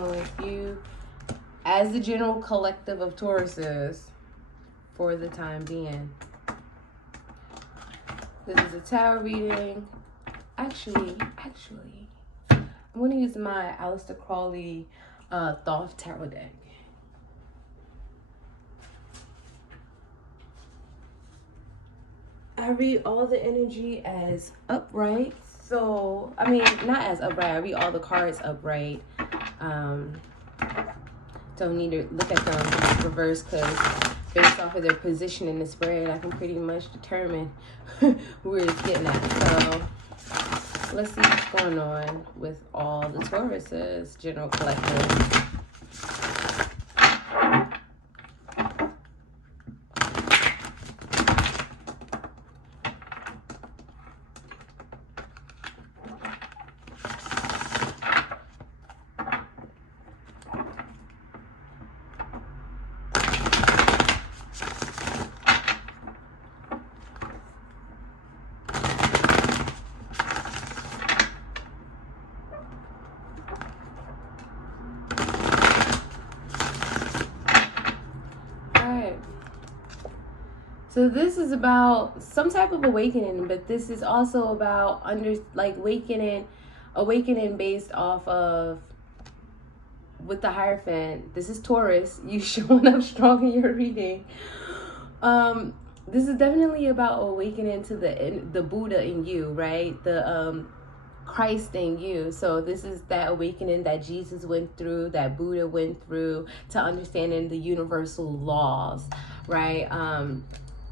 dealing with you as the general collective of Tauruses for the time being. This is a tarot reading. Actually, I'm going to use my Aleister Crowley Thoth Tarot deck. I read all the energy as upright. So, I mean, not as upright. I read all the cards upright. Don't need to look at them reverse because based off of their position in the spread, I can pretty much determine where it's getting at. So, let's see what's going on with all the Tauruses, general collective. So this is about some type of awakening, but this is also about awakening based off of, with the Hierophant. This is Taurus. You showing up strong in your reading. This is definitely about awakening to the Buddha in you, right? The Christ in you. So this is that awakening that Jesus went through, that Buddha went through, to understanding the universal laws, right?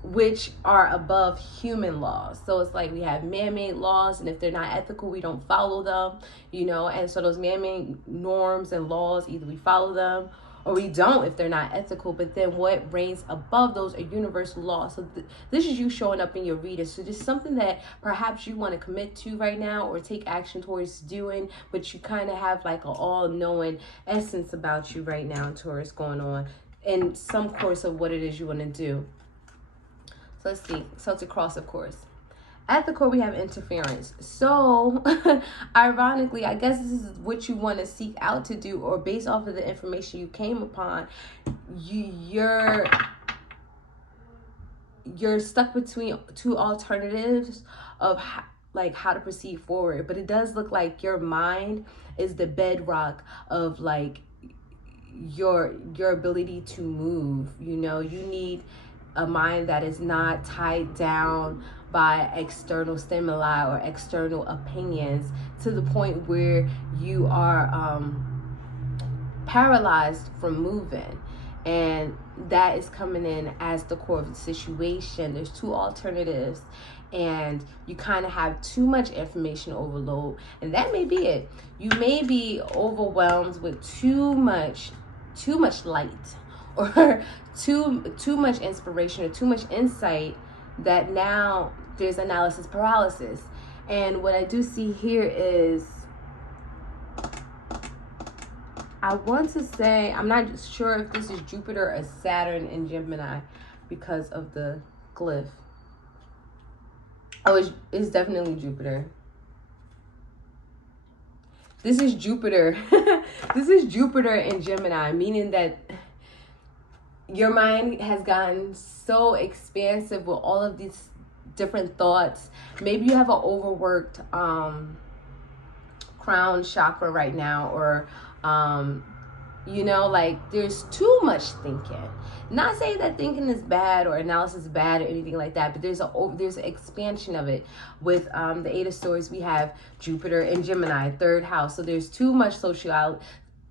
Which are above human laws. So it's like we have man-made laws, and if they're not ethical, we don't follow them, you know. And so those man-made norms and laws, either we follow them or we don't if they're not ethical. But then what reigns above those are universal laws. So this is you showing up in your reading. So just something that perhaps you want to commit to right now or take action towards doing, but you kind of have like an all-knowing essence about you right now, Taurus, going on in some course of what it is you want to do. So let's see. Celtic Cross, of course. At the core, we have interference. So, ironically, I guess this is what you want to seek out to do, or based off of the information you came upon, you're stuck between two alternatives of how to proceed forward. But it does look like your mind is the bedrock of like your ability to move. You know, you need a mind that is not tied down by external stimuli or external opinions to the point where you are paralyzed from moving. And that is coming in as the core of the situation. There's two alternatives, and you kind of have too much information overload, and that may be it. You may be overwhelmed with too much light, or too much inspiration, or too much insight, that now there's analysis paralysis. And what I do see here is, I want to say, I'm not sure if this is Jupiter or Saturn in Gemini because of the glyph. Oh, it's definitely Jupiter. This is Jupiter. This is Jupiter in Gemini, meaning that your mind has gotten so expansive with all of these different thoughts. Maybe you have an overworked crown chakra right now, or you know, like there's too much thinking. Not saying that thinking is bad or analysis is bad or anything like that, but there's an expansion of it. With the Eight of Swords, we have Jupiter in Gemini, third house. So there's too much social,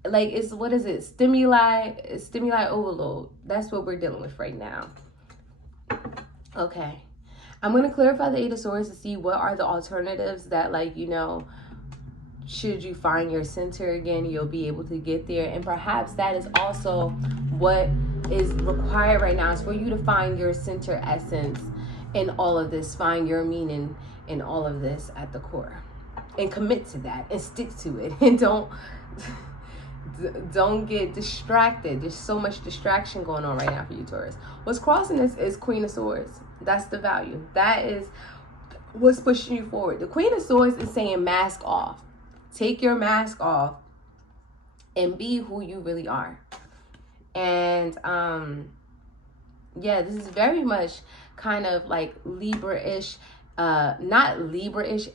like, it's, what is it? Stimuli overload. That's what we're dealing with right now. Okay. I'm going to clarify the Eight of Swords to see what are the alternatives that, like, you know, should you find your center again, you'll be able to get there. And perhaps that is also what is required right now, is for you to find your center essence in all of this. Find your meaning in all of this at the core. And commit to that and stick to it. And don't get distracted. There's so much distraction going on right now for you, Taurus. What's crossing this is Queen of Swords. That's the value. That is what's pushing you forward. The Queen of Swords is saying mask off. Take your mask off and be who you really are. And yeah, this is very much kind of like Libra-ish, not Libra-ish,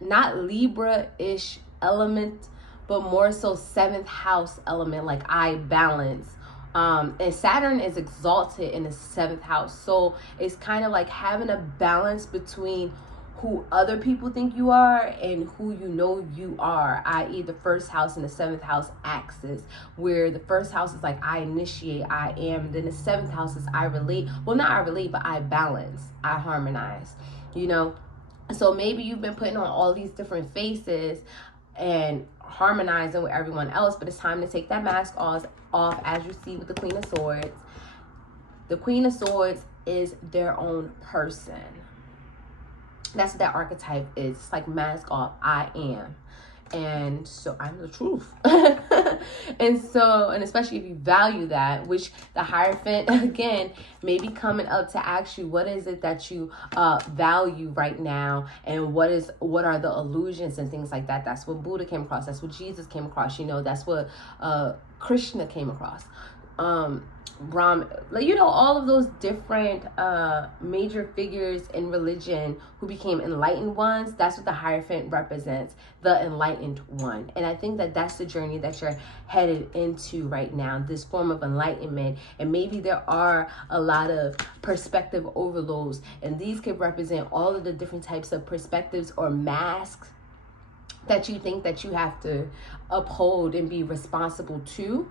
not Libra-ish element, but more so 7th house element, like I balance. And Saturn is exalted in the 7th house. So it's kind of like having a balance between who other people think you are and who you know you are, i.e. the 1st house and the 7th house axis, where the 1st house is like I initiate, I am, then the 7th house is I relate. Well, not I relate, but I balance, I harmonize, you know. So maybe you've been putting on all these different faces and harmonizing with everyone else, but it's time to take that mask off, as you see with the Queen of Swords. The Queen of Swords is their own person. That's what that archetype is. It's like mask off, I am. And so I'm the truth. and especially if you value that, which the Hierophant, again, may be coming up to ask you, what is it that you value right now? And what are the illusions and things like that? That's what Buddha came across. That's what Jesus came across. You know, that's what Krishna came across. Brahman, you know, all of those different major figures in religion who became enlightened ones. That's what the Hierophant represents, the enlightened one. And I think that that's the journey that you're headed into right now, this form of enlightenment. And maybe there are a lot of perspective overloads, and these could represent all of the different types of perspectives or masks that you think that you have to uphold and be responsible to,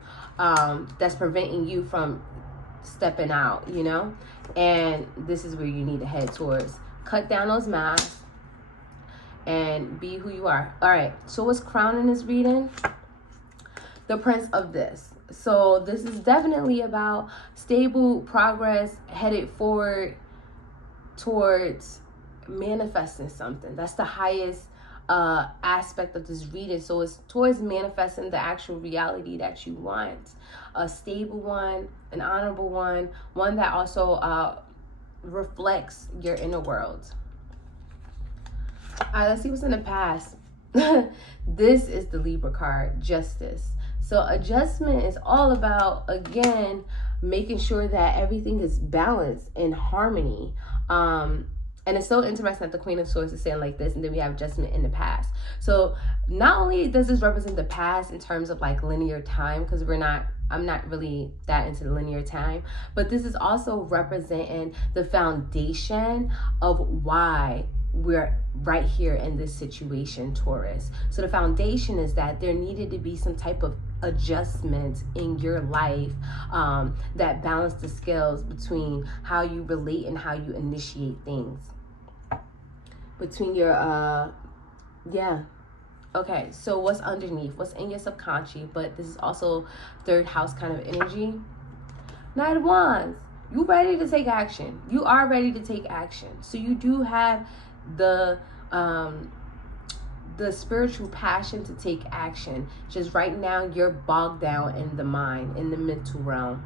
that's preventing you from stepping out, you know. And this is where you need to head towards. Cut down those masks and be who you are. All right, so what's crowning this reading? The Prince of this. So this is definitely about stable progress headed forward towards manifesting something. That's the highest aspect of this reading. So it's towards manifesting the actual reality that you want, a stable one, an honorable one, one that also reflects your inner world. All right, let's see what's in the past. This is the Libra card, Justice. So adjustment is all about, again, making sure that everything is balanced in harmony. And it's so interesting that the Queen of Swords is saying like this, and then we have adjustment in the past. So not only does this represent the past in terms of like linear time, because I'm not really that into the linear time, but this is also representing the foundation of why we're right here in this situation, Taurus. So the foundation is that there needed to be some type of adjustment in your life that balance the scales between how you relate and how you initiate things. Between your okay, so what's underneath, what's in your subconscious, but this is also 3rd house kind of energy. Knight of Wands, you ready to take action. You are ready to take action. So you do have the spiritual passion to take action. Just right now you're bogged down in the mind, in the mental realm,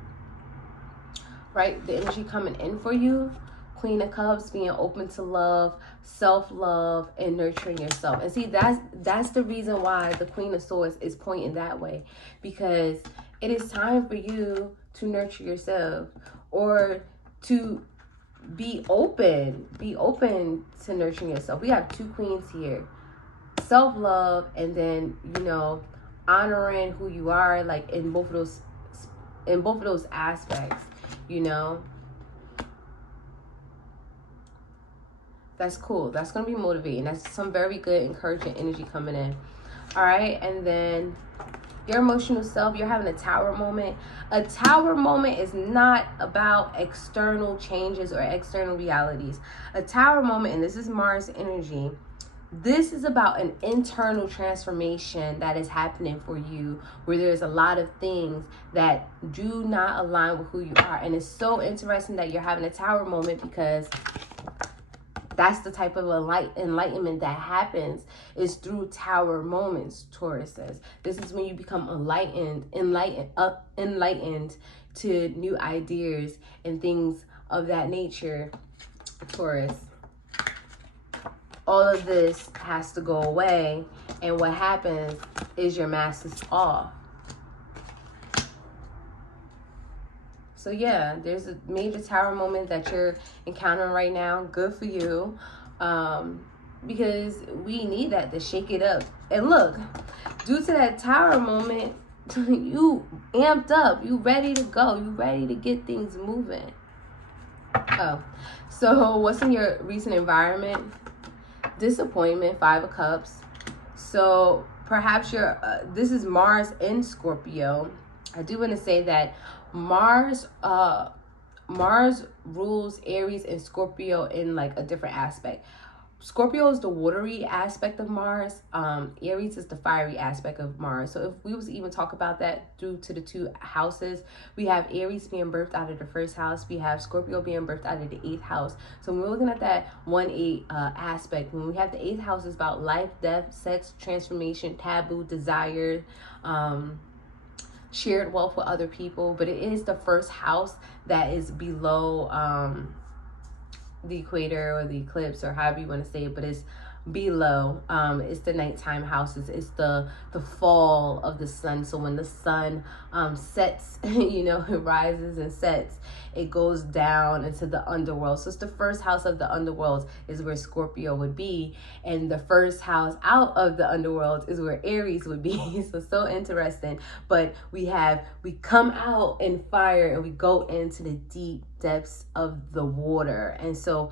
right? The energy coming in for you, Queen of Cups, being open to love, self-love, and nurturing yourself. And see, that's the reason why the Queen of Swords is pointing that way, because it is time for you to nurture yourself, or to be open to nurturing yourself. We have 2 queens here, self-love, and then, you know, honoring who you are, like in both of those aspects, you know. That's cool. That's going to be motivating. That's some very good, encouraging energy coming in. All right. And then your emotional self, you're having a tower moment. A tower moment is not about external changes or external realities. A tower moment, and this is Mars energy, this is about an internal transformation that is happening for you, where there's a lot of things that do not align with who you are. And it's so interesting that you're having a tower moment, because that's the type of enlightenment that happens, is through tower moments, Taurus says. This is when you become enlightened to new ideas and things of that nature, Taurus. All of this has to go away, And what happens is your mask is off. So yeah, there's a major Tower moment that you're encountering right now. Good for you. Because we need that to shake it up. And look, due to that Tower moment, you amped up. You ready to go. You ready to get things moving. Oh, so what's in your recent environment? Disappointment, 5 of Cups. So perhaps you're, this is Mars in Scorpio. I do want to say that Mars rules Aries and Scorpio in like a different aspect. Scorpio is the watery aspect of Mars. Aries is the fiery aspect of Mars. So if we was to even talk about that due to the 2 houses, we have Aries being birthed out of the 1st house. We have Scorpio being birthed out of the 8th house. So when we're looking at that 1-8 aspect, when we have the 8th house is about life, death, sex, transformation, taboo, desire, shared wealth with other people. But it is the 1st house that is below the equator or the eclipse, or however you want to say it, but it's below. It's the nighttime houses. It's the fall of the sun. So when the sun sets, you know, it rises and sets, it goes down into the underworld. So it's the 1st house of the underworld is where Scorpio would be, and the 1st house out of the underworld is where Aries would be. So interesting. But we come out in fire and we go into the deep depths of the water. And so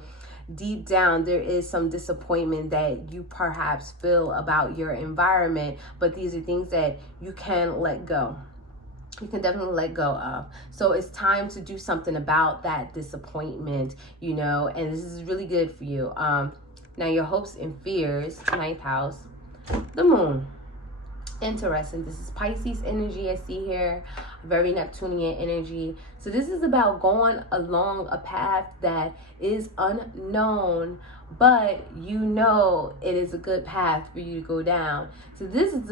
deep down there is some disappointment that you perhaps feel about your environment, but these are things that you can let go. You can definitely let go of. So it's time to do something about that disappointment, you know, and this is really good for you. Now your hopes and fears, 9th house, the moon. Interesting. This is Pisces energy I see here, very Neptunian energy. So this is about going along a path that is unknown, but you know it is a good path for you to go down. So this reminds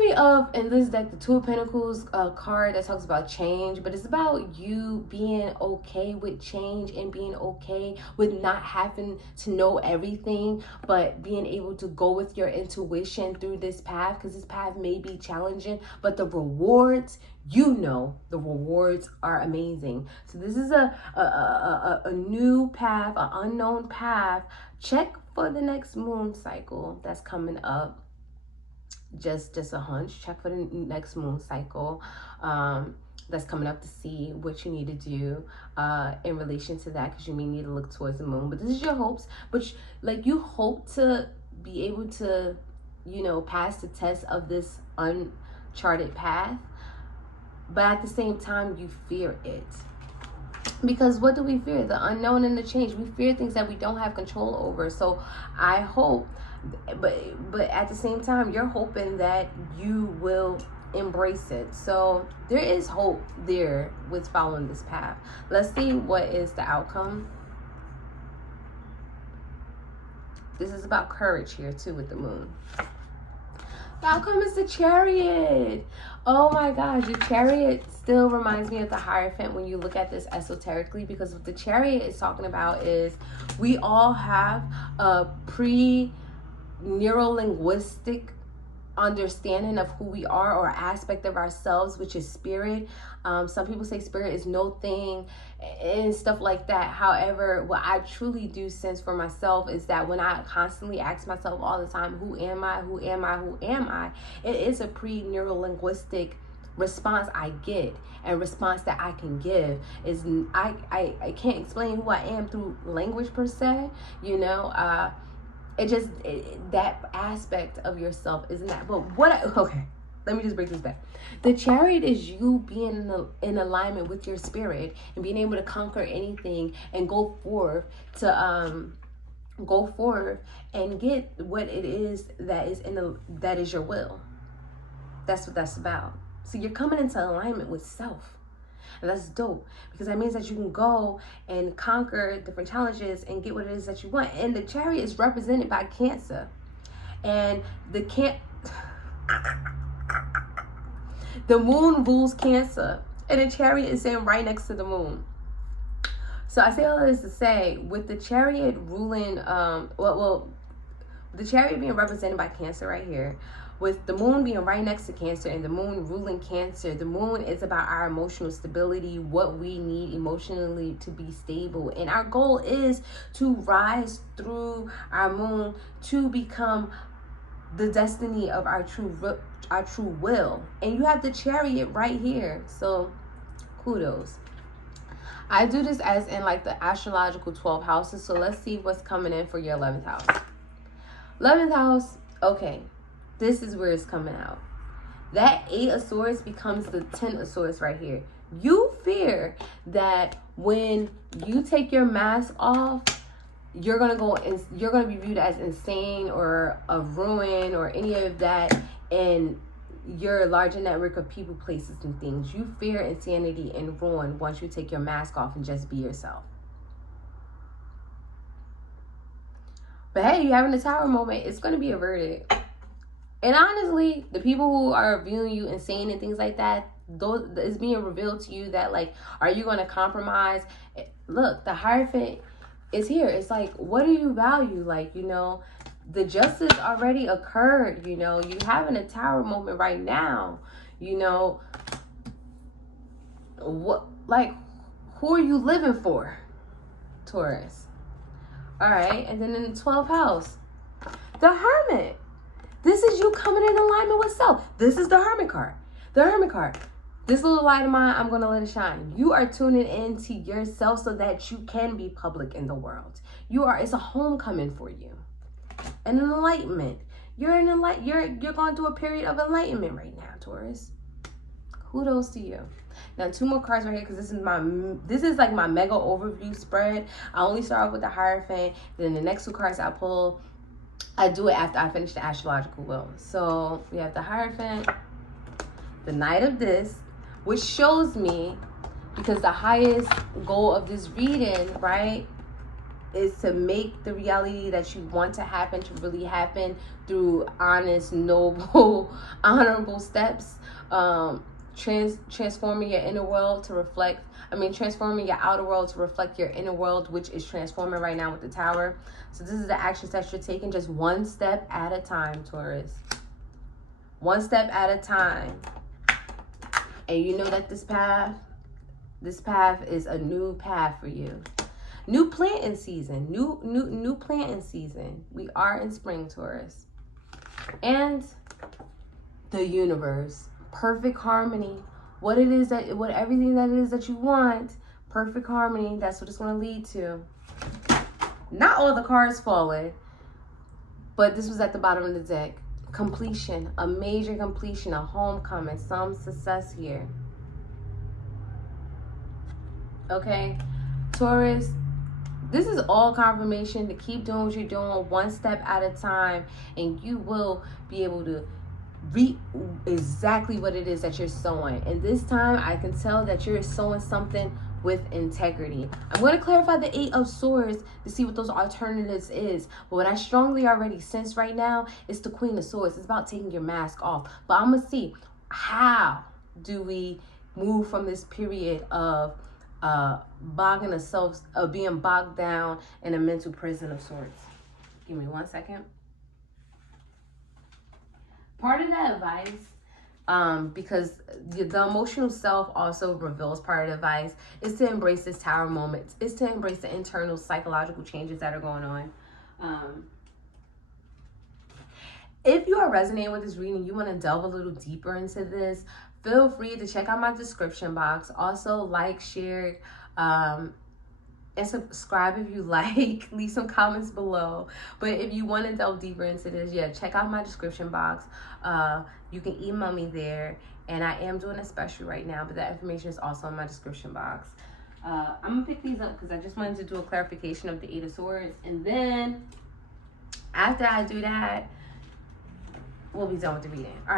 me of, and this is like the 2 of Pentacles card that talks about change, but it's about you being okay with change and being okay with not having to know everything, but being able to go with your intuition through this path, because this path may be challenging, but the rewards, you know, the rewards are amazing. So this is a new path, an unknown path. Check for the next moon cycle that's coming up. Just a hunch. Check for the next moon cycle that's coming up to see what you need to do in relation to that, because you may need to look towards the moon. But this is your hopes, but you hope to be able to, you know, pass the test of this uncharted path, but at the same time you fear it. Because what do we fear? The unknown and the change. We fear things that we don't have control over. So I hope, but at the same time, you're hoping that you will embrace it. So there is hope there with following this path. Let's see what is the outcome. This is about courage here too with the moon. The outcome is the Chariot. Oh my gosh, the Chariot still reminds me of the Hierophant when you look at this esoterically, because what the Chariot is talking about is we all have a neuro-linguistic understanding of who we are, or aspect of ourselves, which is spirit. Some people say spirit is no thing and stuff like that. However, what I truly do sense for myself is that when I constantly ask myself all the time, who am I, who am I, who am I, it is a neuro-linguistic response I get, and response that I can give is I can't explain who I am through language per se, you know. That aspect of yourself isn't that. But okay, let me just break this back. The Chariot is you being in alignment with your spirit and being able to conquer anything and go forth and get what it is that is your will. That's what that's about. So you're coming into alignment with self. And that's dope, because that means that you can go and conquer different challenges and get what it is that you want. And the Chariot is represented by Cancer. And the moon rules Cancer. And the Chariot is sitting right next to the moon. So I say all this to say, with the Chariot ruling, the Chariot being represented by Cancer right here, with the moon being right next to Cancer and the moon ruling Cancer. The moon is about our emotional stability, what we need emotionally to be stable. And our goal is to rise through our moon to become the destiny of our true will. And you have the Chariot right here. So kudos. I do this as in like the astrological 12 houses. So let's see what's coming in for your 11th house. 11th house, okay. This is where it's coming out. That 8 of Swords becomes the 10 of Swords right here. You fear that when you take your mask off, you're gonna be viewed as insane or a ruin or any of that in your larger network of people, places, and things. You fear insanity and ruin once you take your mask off and just be yourself. But hey, you're having a Tower moment. It's gonna be averted. And honestly, the people who are viewing you insane and things like that, those is being revealed to you that, like, are you going to compromise? Look, the Hierophant is here. It's like, what do you value? Like, you know, the justice already occurred. You know, you having a Tower moment right now. You know, what, like, who are you living for, Taurus? All right, and then in the 12th house, the Hermit. This is you coming in alignment with self. This is the Hermit card. The Hermit card. This little light of mine, I'm going to let it shine. You are tuning into yourself so that you can be public in the world. It's a homecoming for you. And an enlightenment. You're going through a period of enlightenment right now, Taurus. Kudos to you. Now 2 more cards right here, because this is like my mega overview spread. I only start off with the Hierophant. Then the next 2 cards I pull, I do it after I finish the astrological wheel. So we have the Hierophant, the Knight of this, which shows me, because the highest goal of this reading, right, is to make the reality that you want to happen to really happen through honest, noble, honorable steps. Transforming your inner world to reflect, transforming your outer world to reflect your inner world, which is transforming right now with the Tower. So this is the actions that you're taking, just one step at a time, Taurus. One step at a time. And you know that this path is a new path for you. New planting season, new planting season. We are in spring, Taurus. And the universe. Perfect harmony. Everything that it is that you want, perfect harmony. That's what it's going to lead to. Not all the cards falling, but this was at the bottom of the deck. Completion, a major completion, a homecoming, some success here. Okay, Taurus, this is all confirmation to keep doing what you're doing, one step at a time, and you will be able to reap exactly what it is that you're sowing. And this time I can tell that you're sowing something with integrity. I'm going to clarify the 8 of Swords to see what those alternatives is. But what I strongly already sense right now is the Queen of Swords. It's about taking your mask off. But I'm going to see, how do we move from this period of being bogged down in a mental prison of sorts. Give me 1 second. Part of that advice, because the emotional self also reveals part of the advice, is to embrace this Tower moment. Is to embrace the internal psychological changes that are going on. If you are resonating with this reading, you want to delve a little deeper into this, feel free to check out my description box. Also, like, share, and subscribe if you like. Leave some comments below. But if you want to delve deeper into this, yeah, check out my description box. You can email me there, and I am doing a special right now, but that information is also in my description box. I'm gonna pick these up because I just wanted to do a clarification of the 8 of Swords, and then after I do that, we'll be done with the reading. All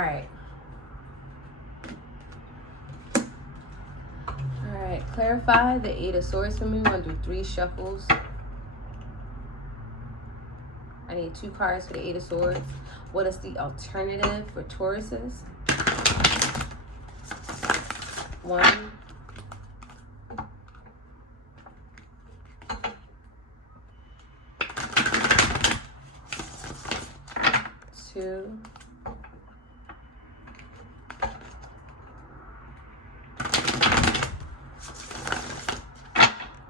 right, clarify the 8 of Swords for me. We're going to do 3 shuffles. I need 2 cards for the 8 of Swords. What is the alternative for Tauruses? 1. 2. 2,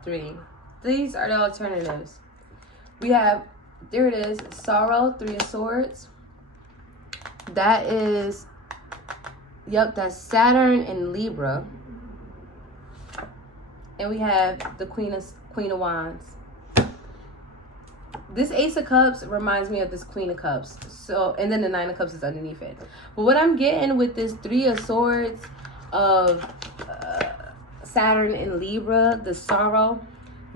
3. These are the alternatives. We have, there it is, Sorrow, 3 of Swords. That is, yep, that's Saturn and Libra. And we have the Queen of Wands. This Ace of Cups reminds me of this Queen of Cups. So, and then the 9 of Cups is underneath it. But what I'm getting with this 3 of Swords of Saturn and Libra, the sorrow,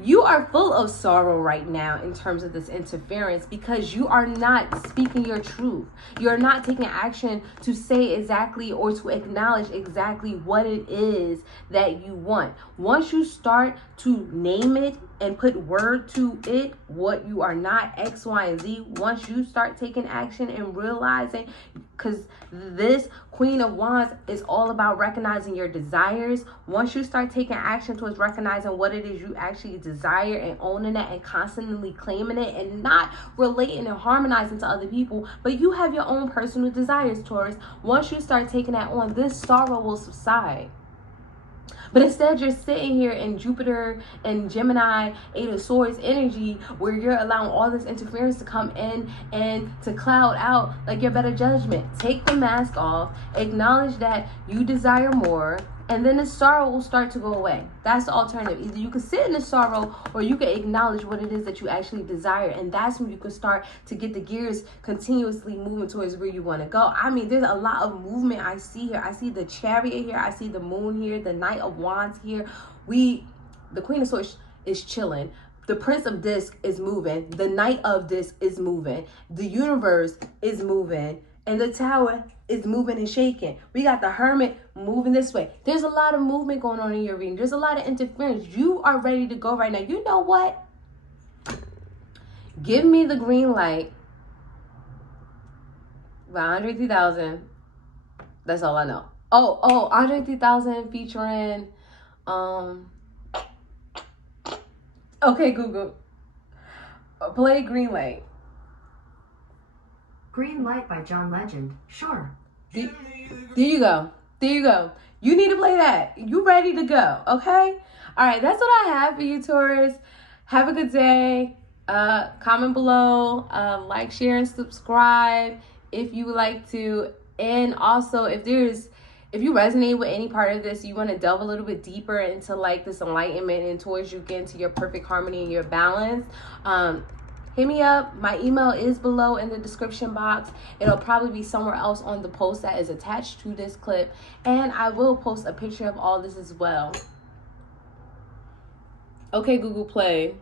you are full of sorrow right now in terms of this interference because you are not speaking your truth. You're not taking action to say exactly or to acknowledge exactly what it is that you want. Once you start to name it and put word to it, what you are not, X, Y, and Z, once you start taking action and realizing, because this Queen of Wands is all about recognizing your desires. Once you start taking action towards recognizing what it is you actually desire and owning it and constantly claiming it and not relating and harmonizing to other people, but you have your own personal desires, Taurus. Once you start taking that on, this sorrow will subside. But instead, you're sitting here in Jupiter and Gemini, 8 of Swords energy, where you're allowing all this interference to come in and to cloud out like your better judgment. Take the mask off, acknowledge that you desire more, and then the sorrow will start to go away. That's the alternative. Either you can sit in the sorrow or you can acknowledge what it is that you actually desire. And that's when you can start to get the gears continuously moving towards where you want to go. I mean, there's a lot of movement I see here. I see the Chariot here. I see the Moon here. The Knight of Wands here. The Queen of Swords is chilling. The Prince of Disc is moving. The Knight of Disc is moving. The Universe is moving. And the Tower is moving and shaking. We got the Hermit moving this way. There's a lot of movement going on in your reading. There's a lot of interference. You are ready to go right now. You know what? Give me the green light by Andre 3000. That's all I know. Oh, Andre 3000 featuring okay, Google. Play Green Light. Green Light by John Legend. Sure. There you go. There you go. You need to play that. You ready to go, okay? All right, that's what I have for you, Taurus. Have a good day. Comment below. Like, share, and subscribe if you would like to. And also, if you resonate with any part of this, you want to delve a little bit deeper into like this enlightenment and towards you get into your perfect harmony and your balance, hit me up. My email is below in the description box. It'll probably be somewhere else on the post that is attached to this clip. And I will post a picture of all this as well. Okay, Google Play.